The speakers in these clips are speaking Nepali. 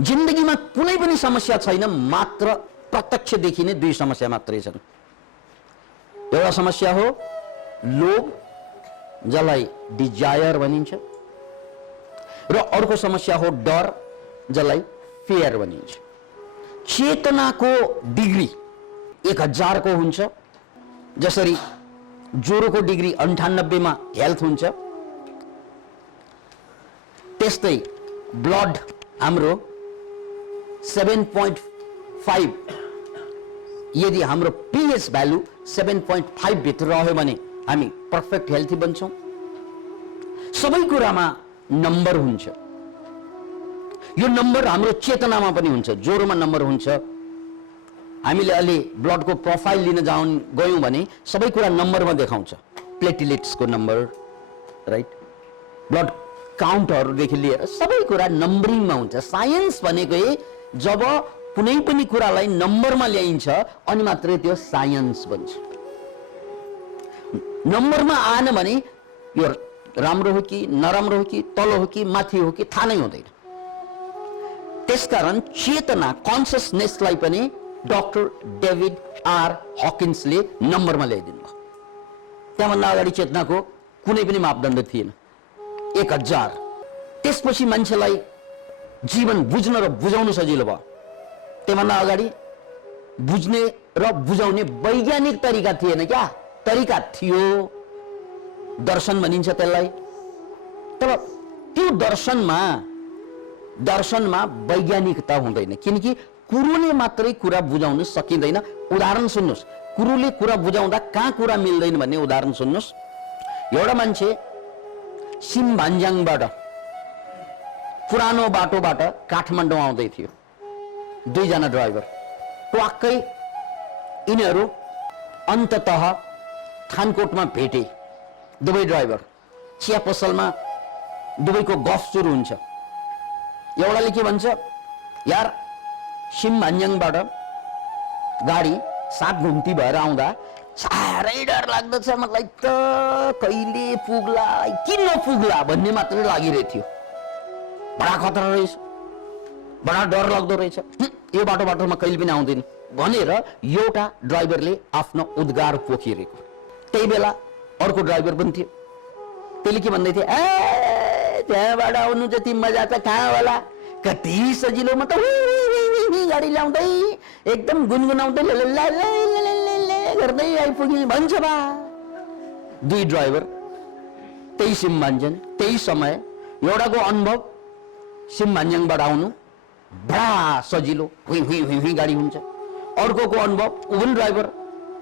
जिन्दगीमा कुनै पनि समस्या छैन, मात्र प्रत्यक्ष देखिने दुई समस्या मात्रै छन्। एउटा समस्या हो लोभ, जसलाई डिजायर भनिन्छ, र अर्को समस्या हो डर, जसलाई फियर भनिन्छ। चेतनाको डिग्री 1000 को हुन्छ, जसरी ज्वरोको डिग्री 98 मा हेल्थ हुन्छ, त्यस्तै ब्लड हाम्रो 7.5, यदि हाम्रो पीएच भ्यालु 7.5 भित्र रह्यो भने हामी पर्फेक्ट हेल्थी बन्छौं। सबै कुरामा नम्बर हुन्छ। यो नम्बर हाम्रो चेतनामा पनि हुन्छ। ज्वरोमा नम्बर हुन्छ। हामीले अलि ब्लडको प्रोफाइल लिन गयौं भने सबै कुरा नम्बरमा देखाउँछ। प्लेटलेट्सको नम्बर, राइट, ब्लड काउन्टहरुदेखि लिएर सबै कुरा नम्बरिङमा हुन्छ। साइन्स भनेकै जब कुनै पनि कुरालाई नम्बरमा ल्याइन्छ अनि मात्रै त्यो साइन्स बन्छ। नम्बरमा आएन भने यो राम्रो हो कि नराम्रो हो कि तल हो कि माथि हो कि थाहा नै हुँदैन। त्यसकारण चेतना, कन्सियसनेसलाई पनि डाक्टर डेभिड आर हकिन्सले नम्बरमा ल्याइदिनु भयो। त्यहाँभन्दा अगाडि चेतनाको कुनै पनि मापदण्ड थिएन। 1000। त्यसपछि मान्छेलाई जीवन बुझ्न र बुझाउन सजिलो भयो। त्योभन्दा अगाडि बुझ्ने र बुझाउने वैज्ञानिक तरिका थिएन क्या? तरिका थियो, दर्शन भनिन्छ त्यसलाई। तर त्यो दर्शनमा वैज्ञानिकता हुँदैन, किनकि कुरोले मात्रै कुरा बुझाउन सकिँदैन। उदाहरण सुन्नुस्, कुरोले कुरा बुझाउँदा कहाँ कुरा मिल्दैन भन्ने उदाहरण सुन्नुस्। एउटा मान्छे सिमभान्ज्याङबाट पुरानो बाटोबाट काठमाडौँ आउँदै थियो। 2 जना ड्राइभर। ट्वाक्कै यिनीहरू अन्ततः थानकोटमा भेटे। दुवै ड्राइभर चिया पसलमा दुवैको गफ सुरु हुन्छ। एउटाले के भन्छ, यार सिमभान्ज्याङबाट गाडी 7 घुम्ती भएर आउँदा साह्रै डर लाग्दछ मलाई त, कहिले पुग्ला किन नपुग्ला भन्ने मात्रै लागिरहेको थियो। बडा खतरा रहेछ, बडा डर लाग्दो रहेछ, यो बाटोमा कहिले पनि आउँदैन भनेर एउटा ड्राइभरले आफ्नो उद्गार पोखिरहेको। त्यही बेला अर्को ड्राइभर पनि थियो। त्यसले के भन्दै थियो, ए त्यहाँबाट आउनु जति मजा त कहाँ होला, कति सजिलो, म त गाडी ल्याउँदै एकदम गुनगुनाउँदै गर्दै आइपुगे भन्छ बा। 2 ड्राइभर, त्यही सिमभान्ज्याङ, त्यही समय। एउटाको अनुभव सिमभान्ज्याङबाट आउनु बडा सजिलो, हुई गाडी हुन्छ। अर्कोको अनुभव, ऊ पनि ड्राइभर,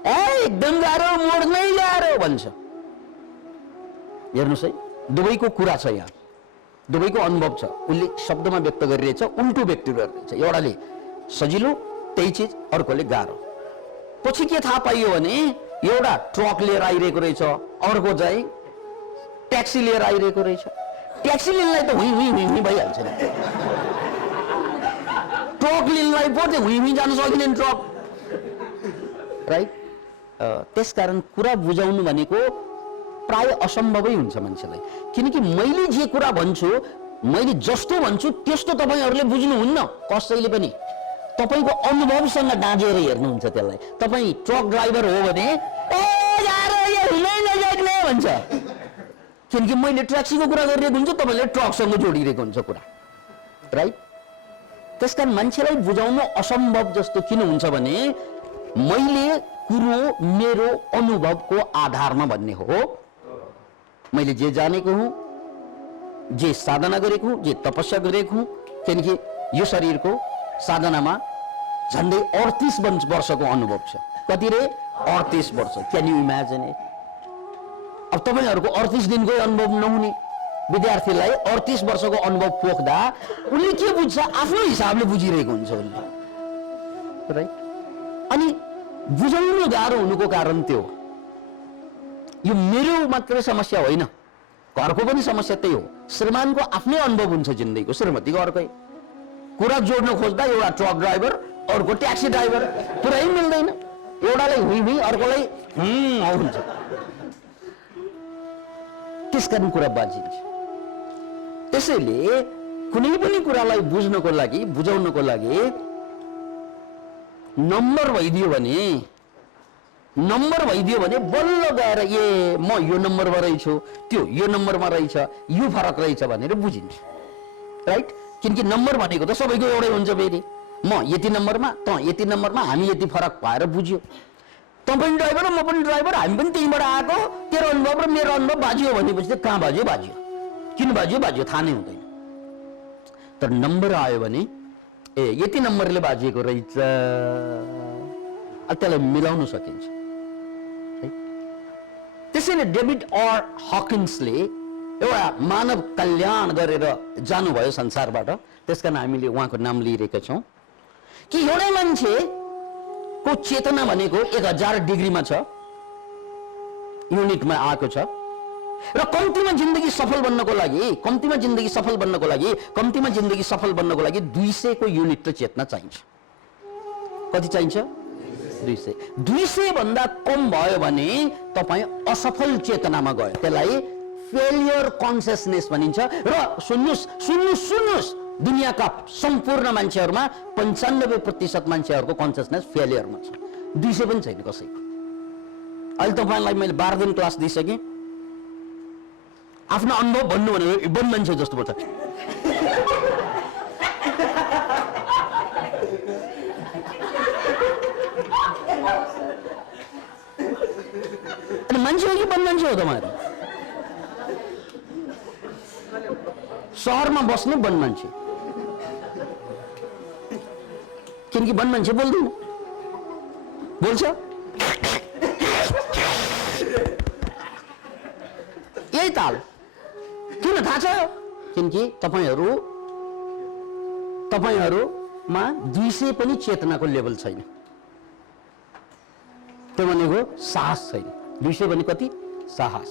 एकदम गाह्रो, मोड्नै गाह्रो भन्छ। हेर्नुस् है, दुवैको कुरा छ यहाँ, दुवैको अनुभव छ। उसले शब्दमा व्यक्त गरिरहेछ, उल्टो व्यक्त गरिरहेछ। एउटाले सजिलो त्यही चिज, अर्कोले गाह्रो। पछि के थाहा पाइयो भने एउटा ट्रक लिएर आइरहेको रहेछ, अर्को चाहिँ ट्याक्सी लिएर आइरहेको रहेछ। ट्याक्सी लिनलाई त हुई भइहाल्छ नि, ट्रक लिनलाई पो त्यो हुई जान सकिँदैन ट्रक, राइट। त्यसकारण कुरा बुझाउनु भनेको प्राय असम्भवै हुन्छ मान्छेलाई, किनकि मैले जे कुरा भन्छु, मैले जस्तो भन्छु त्यस्तो तपाईहरुले बुझ्नुहुन्न कसैले पनि। तपाईको अनुभवसँग डाँजेर हेर्नुहुन्छ त्यसलाई। तपाई ट्रक ड्राइभर हो भने ए यार यो हिँड्नै नजाने भन्छ, किनकि मैले ट्याक्सीको कुरा गरिरहेको हुन्छ, तपाईले ट्रकसँग जोडिरहेको हुन्छ कुरा, राइट। त्यसकारण मान्छेलाई बुझाउनु असम्भव जस्तो किन हुन्छ भने मैले कुरो मेरो अनुभवको आधारमा भन्ने हो। मैले जे जानेको हुँ, जे साधना गरेको हुँ, जे तपस्या गरेको हुँ, किनकि यो शरीरको साधनामा झन्डै 38 वर्षको अनुभव छ। कति रे? 38 वर्ष। Can you imagine it? अब तपाईहरुको 38 दिनको अनुभव नहुने विद्यार्थीलाई 38 वर्षको अनुभव पोख्दा उनले के बुझ्छ? आफ्नो हिसाबले बुझिरहेको हुन्छ उनले, राइट। अनि बुझाउनु गाह्रो हुनुको कारण त्यो हो। यो मेरो मात्रै समस्या होइन, घरको पनि समस्या त्यही हो। श्रीमानको आफ्नै अनुभव हुन्छ जिन्दगीको, श्रीमतीको अर्कै। कुरा जोड्न खोज्दा एउटा ट्रक ड्राइभर, अर्को ट्याक्सी ड्राइभर, पुरै मिल्दैन। एउटालाई हुई अर्कोलाई हुन्छ। त्यसकारण कुरा बाजिन्छ। त्यसैले कुनै पनि कुरालाई बुझ्नको लागि, बुझाउनको लागि नम्बर भइदियो भने बल्ल गएर ए म यो नम्बरमा रहेछु, त्यो यो नम्बरमा रहेछ, यो फरक रहेछ भनेर बुझिन्छ, राइट? किनकि नम्बर भनेको त सबैको एउटै हुन्छ। फेरि म यति नम्बरमा, त यति नम्बरमा, हामी यति फरक भएर बुझ्यो। त पनि ड्राइभर, म पनि ड्राइभर, हामी पनि त्यहीँबाट आएको, तेरो अनुभव र मेरो अनुभव बाजियो भनेपछि त कहाँ बाजियो? किन बाजियो थाहा नै हुँदैन। तर नम्बर आयो भने ए यति नम्बरले बाजिएको रहेछ, त्यसलाई मिलाउन सकिन्छ। त्यसैले डेभिड आर हकिन्सले एउटा मानव कल्याण गरेर जानुभयो संसारबाट, त्यसकारण हामीले उहाँको नाम लिइरहेका छौँ कि एउटै मान्छेको चेतना भनेको 1000 डिग्रीमा छ, युनिटमा आएको छ र कम्तीमा जिन्दगी सफल बन्नको लागि 200 को युनिट त चेतना चाहिन्छ। कति चाहिन्छ? 200 भन्दा कम भयो भने तपाईँ असफल चेतनामा गयो। त्यसलाई फेलियर कन्सियसनेस भनिन्छ। र सुन्नुस्, दुनियाँका सम्पूर्ण मान्छेहरूमा 95% मान्छेहरूको कन्सियसनेस फेलियरमा छ। 200 पनि छैन कसैको। अहिले तपाईँलाई मैले 12 दिन क्लास दिइसकेँ, आफ्नो अनुभव भन्नु भनेको बन मान्छे जस्तो पर्छ। अनि मान्छे हो कि बन मान्छे हो तपाईँहरू? सहरमा बस्ने बन मान्छे, किनकि बन मान्छे बोल्दैन, बोल्छ यही ताल। किन थाहा छ? किनकि तपाईँहरूमा 200 पनि चेतनाको लेभल छैन। त्यो भनेको साहस छैन। 200 भने कति? साहस।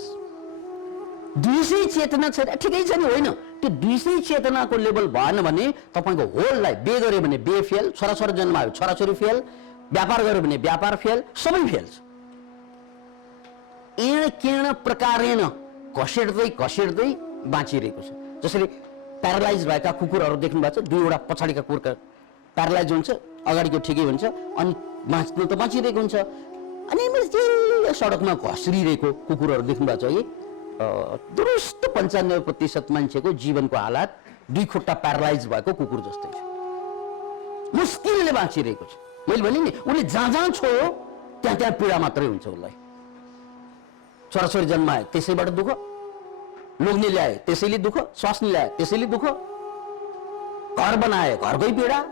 200 चेतना छैन, ठिकै छ नि, होइन? त्यो 200 चेतनाको लेभल भएन भने तपाईँको होल लाइफ बे गर्यो भने बे फेल, छोराछोरी जन्मायो छोराछोरी फेल, व्यापार गर्यो भने व्यापार फेल, सबै फेल छ। एण केण प्रकारेण घसेट्दै बाँचिरहेको छ। जसरी प्यारालाइज भएका कुकुरहरू देख्नु भएको छ, 2वटा पछाडिका कुकुर प्यारालाइज हुन्छ, अगाडिको ठिकै हुन्छ, अनि बाँच्नु त बाँचिरहेको हुन्छ। अनि सडकमा घस्रिरहेको कुकुरहरू देख्नु भएको छ है, दुरुस्त 95% मान्छेको जीवनको हालत 2 खुट्टा प्यारालाइज भएको कुकुर जस्तै छ, मुस्किलले बाँचिरहेको छ। मैले भने नि, उसले जहाँ छोयो त्यहाँ पीडा मात्रै हुन्छ उसलाई। छोराछोरी जन्माए त्यसैबाट दुःख, लोग्ने ल्याए त्यसैले दुःख, स्वास्नी ल्याए त्यसैले दुःख, घर बनाए घरकै पीडा,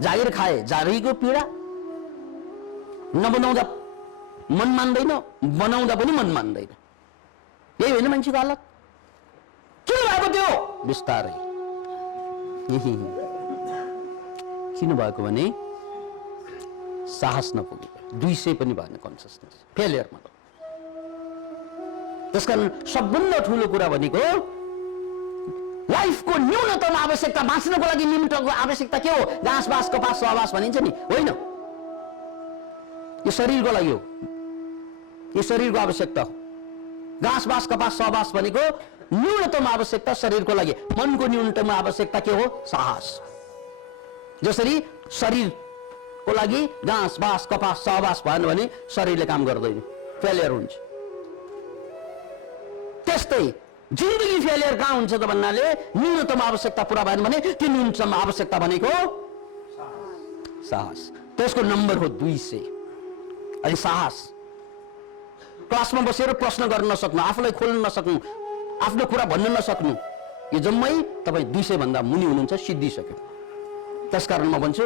जागिर खाए जागिरको पीडा, नबनाउँदा मन मान्दैन, बनाउँदा पनि मन मान्दैन। यही होइन मान्छेको हालत? किन भएको त्यो? बिस्तारै किन भएको भने साहस नपुगेको, 200 पनि भएन कन्सियसनेस, फेलियरमा। त्यसकारण सबभन्दा ठुलो कुरा भनेको लाइफको न्यूनतम आवश्यकता, बाँच्नको लागि न्यूनतमको आवश्यकता के हो? घाँस बाँस कपास सहवास भनिन्छ नि, होइन? यो शरीरको लागि हो, यो शरीरको आवश्यकता हो। घाँस बाँस कपास सहवास भनेको न्यूनतम आवश्यकता शरीरको लागि। मनको न्यूनतम आवश्यकता के हो? साहस। जसरी शरीरको लागि घाँस बाँस कपास सहवास भएन भने शरीरले काम गर्दैन, फेलियर हुन्छ। त्यस्तै जिन्दगी फेलियर कहाँ हुन्छ त भन्नाले न्यूनतम आवश्यकता पुरा भएन भने त्यो न्यूनतम आवश्यकता भनेको साहस। त्यसको नम्बर हो 200। अनि साहस, क्लासमा बसेर प्रश्न गर्न नसक्नु, आफूलाई खोल्न नसक्नु, आफ्नो कुरा भन्न नसक्नु, यो जम्मै तपाईँ 200 भन्दा मुनि हुनुहुन्छ, सिद्धिसक्यो। त्यसकारण म भन्छु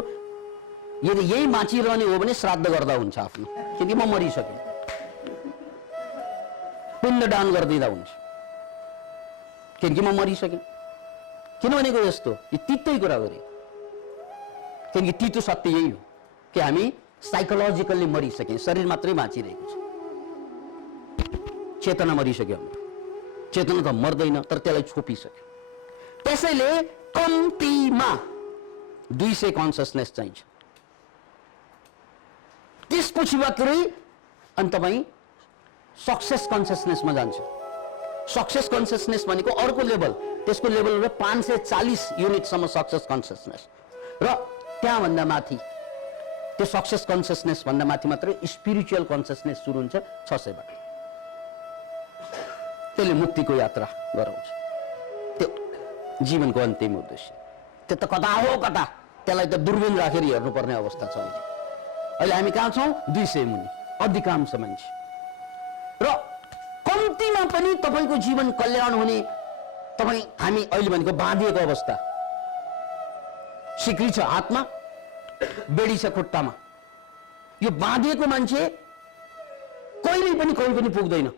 यदि यही बाँचिरहने हो भने श्राद्ध गर्दा हुन्छ आफ्नो, किनकि म मरिसकेँ, पिण्डदान गरिदिँदा हुन्छ, किनकि म मरिसकेँ। किन भनेको यस्तो? यो तितै कुरा गरे, किनकि तितो सत्य यही हो कि हामी साइकोलोजिकल्ली मरिसक्यौँ, शरीर मात्रै बाँचिरहेको छ, चेतना मरिसक्यो हाम्रो। चेतना त मर्दैन, तर त्यसलाई छोपिसक्यो। त्यसैले कम्तीमा 200 कन्सियसनेस चाहिन्छ। त्यसपछि मात्रै अनि तपाईँ सक्सेस कन्सियसनेसमा जान्छ। सक्सेस कन्सियसनेस भनेको अर्को लेभल, त्यसको लेभल 540 युनिटसम्म सक्सेस कन्सियसनेस र त्यहाँभन्दा माथि त्यो सक्सेस कन्सियसनेस भन्दा माथि मात्रै स्पिरिचुअल कन्सियसनेस सुरु हुन्छ 600 बाट। त्यसले मुक्तिको यात्रा गराउँछ। त्यो जीवनको अन्तिम उद्देश्य। त्यो त कता हो कता, त्यसलाई त दूरबीन राखेर हेर्नुपर्ने अवस्था छ अहिले। अहिले हामी कहाँ छौँ? 200 मुनि अधिकांश मान्छे। र कम्तीमा पनि तपाईको जीवन कल्याण हुने हामी अहिले भनेको बाँधिएको अवस्था। सिक्री छ हातमा, बेडी छ खुट्टामा। यो बाँधिएको मान्छे कहिले पनि पुग्दैन,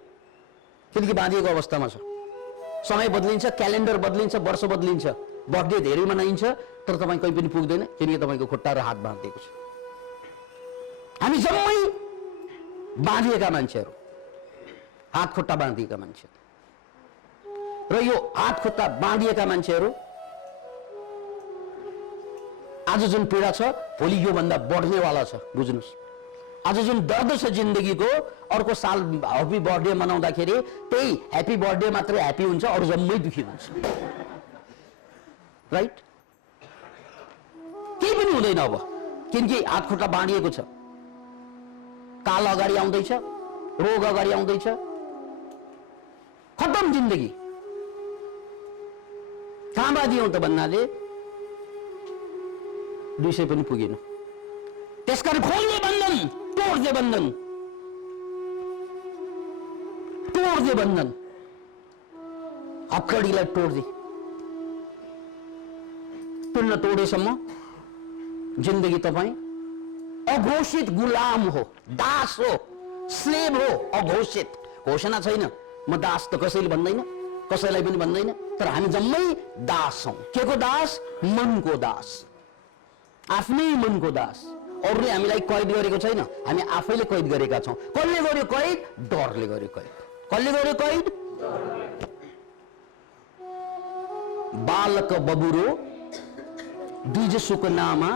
किनकि बाँधिएको अवस्थामा छ। समय बदलिन्छ, क्यालेन्डर बदलिन्छ, वर्ष बदलिन्छ, बर्थडे धेरै मनाइन्छ, तर तपाईँ कहीँ पनि पुग्दैन, किनकि तपाईँको खुट्टा र हात बाँधिएको छ। हामी जम्मै बाँधिएका मान्छेहरू, हात खुट्टा बाँधिएका मान्छेहरू। र यो हात खुट्टा बाँधिएका मान्छेहरू आज जुन पीडा छ भोलि योभन्दा बढ्नेवाला छ, बुझ्नुहोस्। आज जुन दर्द छ जिन्दगीको, अर्को साल ह्याप्पी बर्थडे मनाउँदाखेरि त्यही ह्याप्पी बर्थडे मात्रै ह्याप्पी हुन्छ, अरू जम्मै दुखी हुन्छ। राइट? केही पनि हुँदैन अब, किनकि हात खुट्टा बाँडिएको छ। काल अगाडि आउँदैछ, रोग अगाडि आउँदैछ, खतम जिन्दगी। कहाँ बाँधियौँ त भन्नाले 200 पनि पुगेन। त्यसकारण खोल्ने बन्धन, तोड्दे बन्धन, तोड्दे बन्धन, हक्कडीलाई तोड्दे। त्यो नतोडेसम्म जिन्दगी तपाईँ अघोषित गुलाम हो, दास हो, स्लेभ हो, अघोषित। घोषणा छैन, म दास त कसैले भन्दैन, कसैलाई पनि भन्दैन, तर हामी जम्मै दास हौं। के को दास? मनको दास, आफ्नै मनको दास। अरूले हामीलाई कैद गरेको छैन, हामी आफैले कैद गरेका छौं। कसले गर्यो कैद? डरले गर्यो कैद। कसले गर्यो कैद? बालक बबुरो दुईजसुको नामा,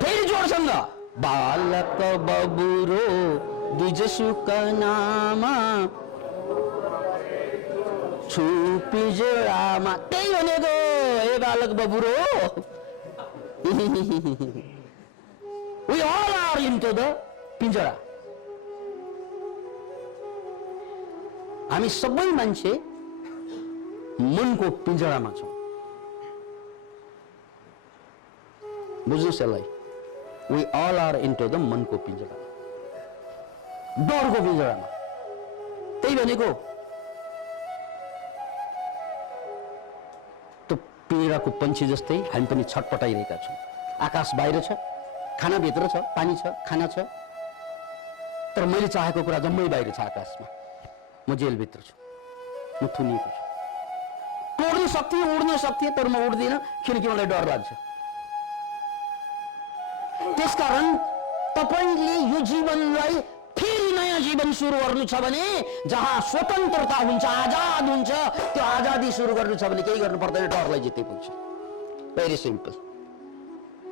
फेरि जोडसँग, बालक बबुरो दुईजसुको नामा छुपी जोडामा। त्यही भनेको, हे बालक बबुरो। We all are into the पिंजरा। हामी सबै मान्छे मनको पिंजरामा छौं, बुझ्नुस् यसलाई। We all are into the मनको पिंजरा, डरको पिंजरामा। त्यही भनेको त्यो पिंजराको पंछी जस्तै हामी पनि छटपटाइरहेका छौं। आकाश बाहिर छ, खाना भित्र छ, पानी छ, खाना छ, तर मैले चाहेको कुरा जम्मै बाहिर छ आकाशमा। म जेलभित्र छु, म थुनिएको छु। तोड्न सक्थे, उड्न सक्थे, तर म उड्दिनँ, किनकि मलाई डर लाग्छ। त्यसकारण तपाईले यो जीवनलाई फेरि नयाँ जीवन सुरु गर्नु छ भने, जहाँ स्वतन्त्रता हुन्छ, आजाद हुन्छ, त्यो आजादी सुरु गर्नु छ भने केही गर्नु पर्दैन, डरलाई जित्दै पुग्छ। Very simple.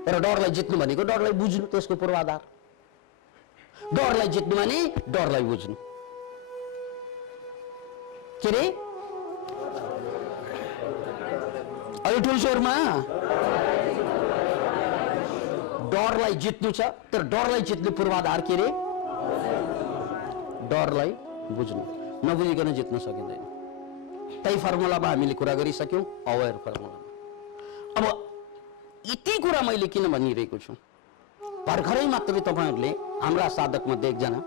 तर डरलाई जित्नु भनेको डरलाई बुझ्नु, त्यसको पूर्वाधार। डरलाई जित्नु भने डरलाई बुझ्नु। के रे? अहिले ठुलो स्वरमा डरलाई जित्नु छ, तर डरलाई जित्ने पूर्वाधार के रे? डरलाई बुझ्नु। नबुझिकन जित्न सकिँदैन। त्यही फर्मुलामा हामीले कुरा गरिसक्यौं, अवेयर फर्मुलामा। अब यति कुरा मैले किन भनिरहेको छु? भर्खरै मात्रै तपाईहरुले, हाम्रा साधक मध्ये एकजना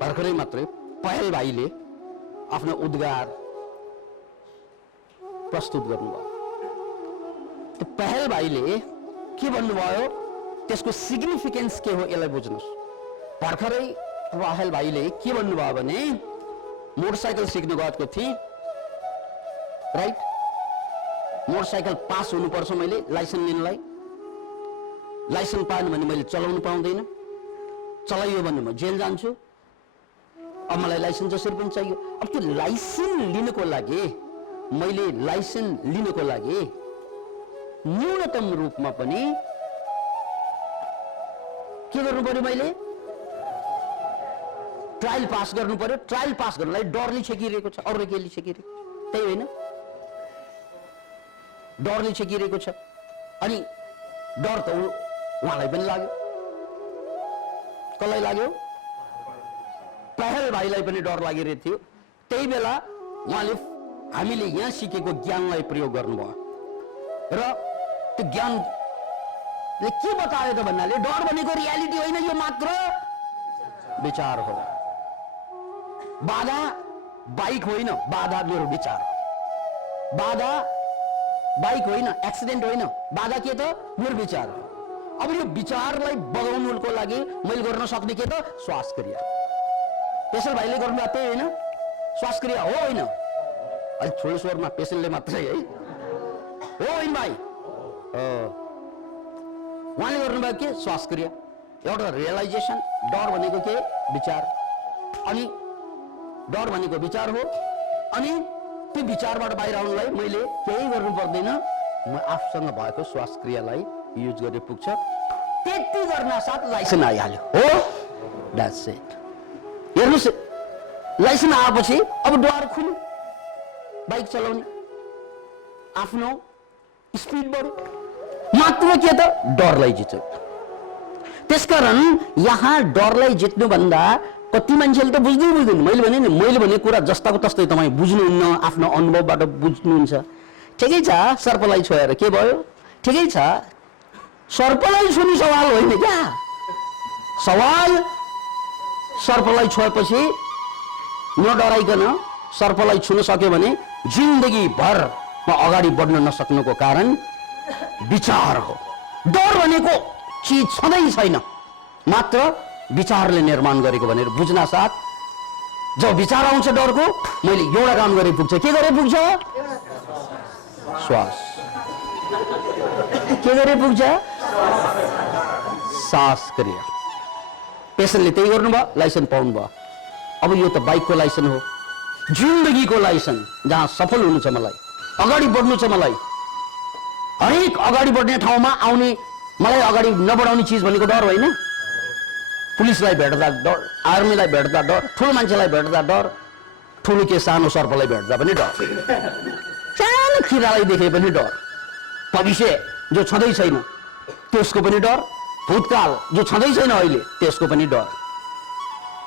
भर्खरै मात्रै पहल भाइले आफ्नो उद्गार प्रस्तुत गर्नुभयो। त्यो पहल भाइले के भन्नुभयो, त्यसको सिग्निफिकेन्स के हो यसलाई बुझ्नुस्। भर्खरै पहल भाइले के भन्नुभयो भने, मोटरसाइकल सिक्न गएको थिएँ, राइट? मोटरसाइकल पास हुनुपर्छ मैले लाइसेन्स लिनलाई। लाइसेन्स पाएन भने मैले चलाउन पाउँदैन, चलाइयो भने म जेल जान्छु। अब मलाई लाइसेन्स जसरी पनि चाहियो। अब त्यो लाइसेन्स लिनको लागि, मैले लाइसेन्स लिनको लागि न्यूनतम रूपमा पनि के गर्नु पर्यो? मैले ट्रायल पास गर्नु पर्यो, ट्रायल पास गर्नलाई डरले छेकिरहेको छ, अरूले केले छेकिरहेको, त्यही होइन? डरले छेकिरहेको छ। अनि डर त उहाँलाई पनि लाग्यो। कसलाई लाग्यो? पहल भाइलाई पनि डर लागिरहेको थियो। त्यही बेला उहाँले हामीले यहाँ सिकेको ज्ञानलाई प्रयोग गर्नुभयो र त्यो ज्ञानले के बतायो त भन्नाले डर भनेको रियालिटी होइन, यो मात्र विचार हो। बाधा बाइक होइन, बाधा मेरो विचार। बाधा बाइक होइन, एक्सिडेन्ट होइन, बाधा के त? मेरो विचार। अब यो विचारलाई बगाउनुको लागि मैले गर्न सक्ने के त? श्वास क्रिया। पेशल भाइले गर्नुभएको त्यही होइन? श्वास क्रिया हो होइन? अलिक ठुलो स्वरमा पेशलले मात्रै है, हो होइन भाइ? उहाँले गर्नुभयो के? श्वास क्रिया। एउटा रियलाइजेसन। डर भनेको के? विचार। अनि डर भनेको विचार हो। अनि त्यो विचारबाट बाहिर आउनलाई मैले केही गर्नु पर्दैन, म आफूसँग भएको श्वास क्रियालाई युज गरे पुग्छ। त्यति गर्न साथ लाइसेन्स आइहाल्यो। हो, द्याट्स इट। हेर्नुहोस्, लाइसेन्स आएपछि अब द्वार खुल्यो, बाइक चलाउने आफ्नो स्पिड बढ्यो, मात्र के त? डरलाई जित्यो। त्यसकारण यहाँ डरलाई जित्नुभन्दा कति मान्छेले त बुझ्दैन। मैले भने कुरा जस्ताको तस्तै तपाईँ बुझ्नुहुन्न, आफ्नो अनुभवबाट बुझ्नुहुन्छ। ठिकै छ, सर्पलाई छोएर के भयो? ठिकै छ, सर्पलाई छुने सवाल होइन क्या। सवाल सर्पलाई छोएपछि नडराइकन सर्पलाई छुन सक्यो भने जिन्दगी भर म अगाडि बढ्न नसक्नुको कारण विचार हो। डर भनेको चिज छँदै छैन, मात्र विचारले निर्माण गरेको भनेर बुझ्न साथ जब विचार आउँछ डरको, मैले एउटा काम गरे पुग्छ। के गरे पुग्छ? श्वास। के गरे पुग्छ? सास क्रिया। पेशेन्टले त्यही गर्नुभयो, लाइसेन्स पाउनु भयो। अब यो त बाइकको लाइसेन्स हो, जिन्दगीको लाइसेन्स, जहाँ सफल हुनु छ मलाई, अगाडि बढ्नु छ मलाई। हरेक अगाडि बढ्ने ठाउँमा आउने, मलाई अगाडि नबढाउने चिज भनेको डर होइन। पुलिसलाई भेट्दा डर, आर्मीलाई भेट्दा डर, ठुलो मान्छेलाई भेट्दा डर, ठुलो के सानो सर्पलाई भेट्दा पनि डर, सानो किरालाई देखे पनि डर, भविष्य जो छँदै छैन त्यसको पनि डर, भूतकाल जो छँदै छैन अहिले त्यसको पनि डर।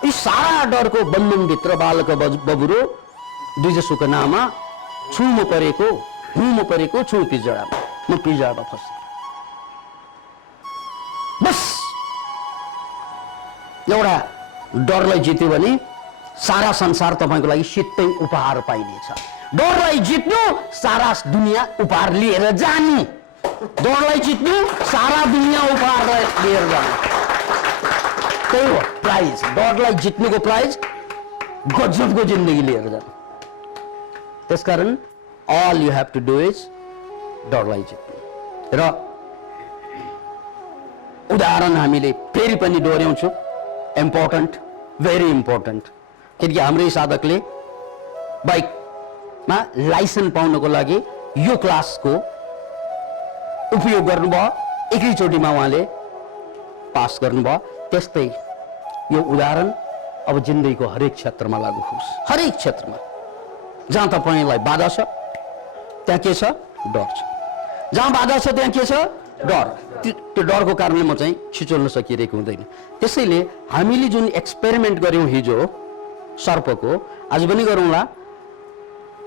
यी सारा डरको बन्धनभित्र बालक बबुरो दुईजसोको नाममा छु म परेको, हुँ म परेको छु पिजडामा, म पिजडामा फसेँ। बस एउटा डरलाई जित्यो भने सारा संसार तपाईँको लागि सित्तै उपहार पाइनेछ। डरलाई जित्नु, सारा दुनियाँ उपहार लिएर जानु। डरलाई जित्नु, सारा दुनियाँ उपहार लिएर जानु, त्यही हो प्राइज। डरलाई जित्नुको प्राइज गजबको जिन्दगी लिएर जानु। त्यसकारण all you have to do is डरलाई जित्नु। र उदाहरण हामीले फेरि पनि दोहोऱ्याउँछु, इम्पोर्टेन्ट, भेरी इम्पोर्टेन्ट, किनकि हाम्रै साधकले बाइकमा लाइसेन्स पाउनको लागि यो क्लासको उपयोग गर्नुभयो, एकैचोटिमा उहाँले पास गर्नुभयो। त्यस्तै यो उदाहरण अब जिन्दगीको हरेक क्षेत्रमा लागू होस्। हरेक क्षेत्रमा जहाँ तपाईँलाई बाधा छ त्यहाँ के छ? डर छ। जहाँ बाधा छ त्यहाँ के छ? डर। त्यो डरको कारणले म चाहिँ छिचोल्न सकिरहेको हुँदैन। त्यसैले हामीले जुन एक्सपेरिमेन्ट गर्यौं हिजो सर्पको, आज पनि गरौँला।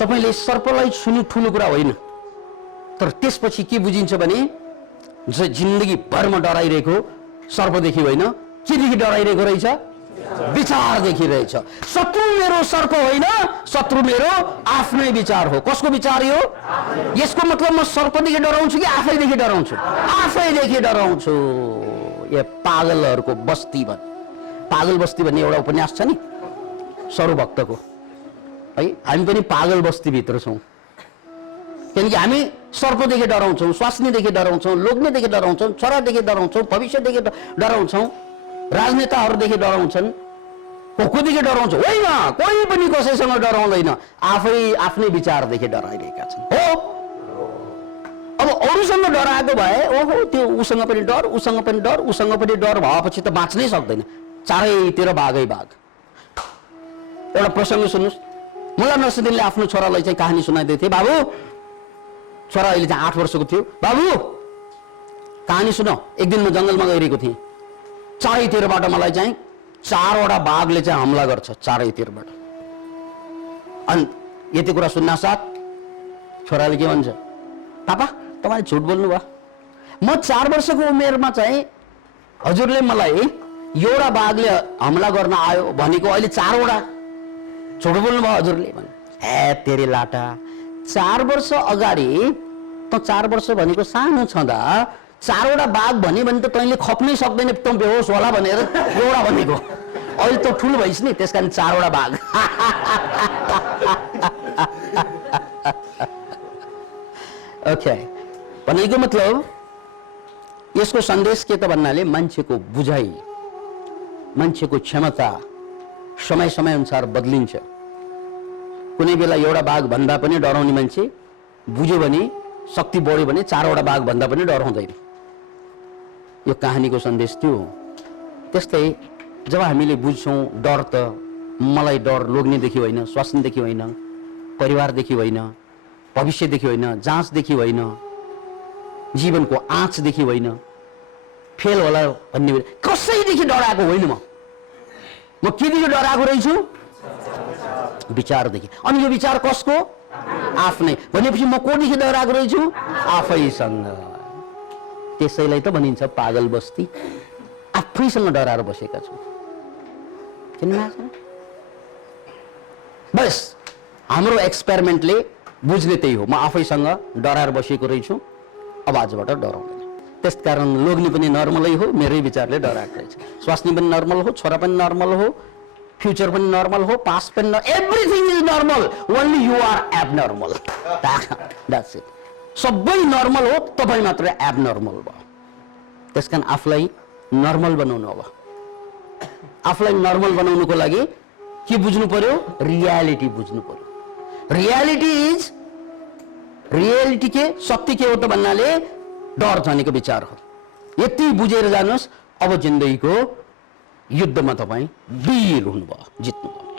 तपाईले सर्पलाई छुनु ठुलो कुरा होइन, तर त्यसपछि के बुझिन्छ भने जिन्दगी भरमा डराइरहेको सर्पदेखि होइन, केदेखि डराइरहेको रहेछ? विचारदेखि रहेछ। शत्रु मेरो सर्प होइन, शत्रु मेरो आफ्नै विचार हो। कसको विचार हो? यसको मतलब म सर्पदेखि डराउँछु कि आफैदेखि डराउँछु? आफैदेखि डराउँछु। यो पागलहरूको बस्ती भन्, पागल बस्ती भन्ने एउटा उपन्यास छ नि सरुभक्तको, है? हामी पनि पागल बस्तीभित्र छौँ। किनकि हामी सर्पदेखि डराउँछौँ, स्वास्नीदेखि डराउँछौँ, लोग्नेदेखि डराउँछौँ, छोरादेखि डराउँछौँ, भविष्यदेखि डराउँछौँ, राजनेताहरूदेखि डराउँछन्, कोदेखि डराउँछ होइन, कोही पनि कसैसँग डराउँदैन, आफै आफ्नै विचारदेखि डराइरहेका छन्। हो, अब अरूसँग डराएको भए ओहो त्यो उसँग पनि डर, उसँग पनि डर, उसँग पनि डर भएपछि त बाँच्नै सक्दैन, चारैतिर बाघै बाघ। एउटा प्रसङ्ग सुन्नुहोस्। मुल्ला नसरुद्दिनले आफ्नो छोरालाई चाहिँ कहानी सुनाइदिएको थिए। बाबु, छोरा अहिले चाहिँ 8 वर्षको थियो। बाबु कहानी सुन, एक दिन म जङ्गलमा गइरहेको थिएँ, चारैतिरबाट मलाई चाहिँ 4वटा बाघले चाहिँ हमला गर्छ, चारैतिरबाट। अनि यति कुरा सुन्नासाथ छोराले के भन्छ, पापा तपाईले झुट बोल्नु भयो, म 4 वर्षको उमेरमा चाहिँ हजुरले मलाई एउटा बाघले हमला गर्न आयो भनेको अहिले 4वटा, झुट बोल्नु भयो हजुरले भने। ए तेरे लाटा, 4 वर्ष अगाडि त 4 वर्ष भनेको सानो छँदा 4वटा बाघ भन्यो भने त तैँले खप्नै सक्दैन, त बेहोस होला भनेर एउटा भनेको। अहिले त ठुलो भइस् नि, त्यस कारण 4वटा बाघ। ओके, भनेको मतलब यसको सन्देश के त भन्नाले मान्छेको बुझाइ, मान्छेको क्षमता समय समय अनुसार बदलिन्छ। कुनै बेला एउटा बाघ भन्दा पनि डराउने मान्छे बुझ्यो भने, शक्ति बढ्यो भने 4वटा बाघ भन्दा पनि डराउँदैन। यो कहानीको सन्देश त्यो हो। त्यस्तै जब हामीले बुझ्छौँ डर त मलाई डर लोग्नेदेखि होइन, स्वास्नीदेखि होइन, परिवारदेखि होइन, भविष्यदेखि होइन, जाँचदेखि होइन, जीवनको आँचदेखि होइन, फेल होला भन्ने कसैदेखि डराएको होइन। म केदेखि डराएको रहेछु? विचारदेखि। अनि यो विचार कसको? आफ्नै। भनेपछि म कोदेखि डराएको रहेछु? आफैसँग। त्यसैलाई त भनिन्छ पागल बस्ती। आफैसँग डराएर बसेका छौँ। बस हाम्रो एक्सपेरिमेन्टले बुझ्ने त्यही हो, म आफैसँग डराएर बसेको रहेछु, अब आजबाट डराउँदैन। त्यसकारण लोग्ने पनि नर्मलै हो, मेरै विचारले डराएको रहेछ। स्वास्नी पनि नर्मल हो, छोरा पनि नर्मल हो, फ्युचर पनि नर्मल हो, पास्ट पनि, everything is normal, only you are abnormal. That's it. सबै नर्मल हो, तपाईँ मात्र एबनर्मल भयो। त्यसकारण आफूलाई नर्मल बनाउनु। अब आफूलाई नर्मल बनाउनुको लागि के बुझ्नु पर्यो? रियालिटी बुझ्नु पर्यो। रियालिटी के सत्य के हो त भन्नाले डर जानेको विचार हो। यति बुझेर जानुहोस्, अब जिन्दगीको युद्धमा तपाईँ वीर हुनुभयो, जित्नुभयो।